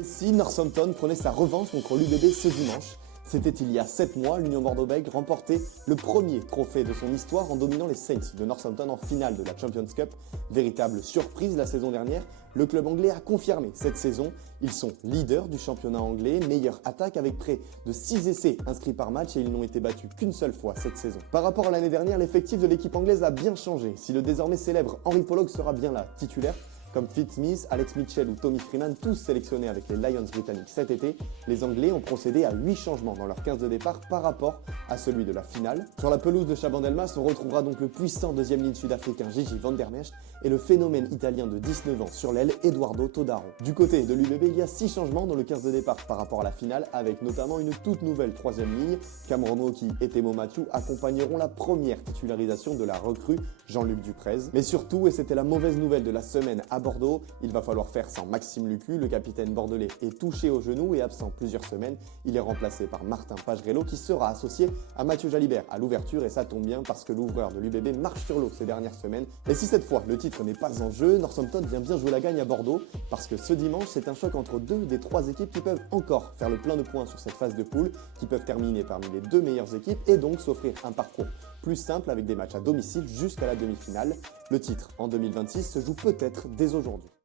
Et si Northampton prenait sa revanche contre l'UBB ce dimanche? C'était il y a 7 mois, l'Union Bordeaux-Bègles remportait le premier trophée de son histoire en dominant les Saints de Northampton en finale de la Champions Cup. Véritable surprise la saison dernière, le club anglais a confirmé cette saison. Ils sont leaders du championnat anglais, meilleure attaque avec près de 6 essais inscrits par match et ils n'ont été battus qu'une seule fois cette saison. Par rapport à l'année dernière, l'effectif de l'équipe anglaise a bien changé. Si le désormais célèbre Henry Pollock sera bien là, titulaire, comme Fitzsmith, Alex Mitchell ou Tommy Freeman, tous sélectionnés avec les Lions britanniques cet été, les Anglais ont procédé à 8 changements dans leur 15 de départ par rapport à celui de la finale. Sur la pelouse de Chabandelmas, on retrouvera donc le puissant deuxième ligne sud-africain Gigi van der Merch et le phénomène italien de 19 ans sur l'aile Eduardo Todaro. Du côté de l'UBB, il y a 6 changements dans le 15 de départ par rapport à la finale, avec notamment une toute nouvelle troisième ligne. Cameron Hockey et Temo Mathieu accompagneront la première titularisation de la recrue Jean-Luc Duprez. Mais surtout, et c'était la mauvaise nouvelle de la semaine à Bordeaux, il va falloir faire sans Maxime Lucu. Le capitaine bordelais est touché au genou et absent plusieurs semaines. Il est remplacé par Martin Pagerello qui sera associé à Mathieu Jalibert à l'ouverture et ça tombe bien parce que l'ouvreur de l'UBB marche sur l'eau ces dernières semaines. Et si cette fois le titre n'est pas en jeu, Northampton vient bien jouer la gagne à Bordeaux parce que ce dimanche c'est un choc entre deux des trois équipes qui peuvent encore faire le plein de points sur cette phase de poule, qui peuvent terminer parmi les deux meilleures équipes et donc s'offrir un parcours plus simple avec des matchs à domicile jusqu'à la demi-finale. Le titre en 2026 se joue peut-être dès aujourd'hui.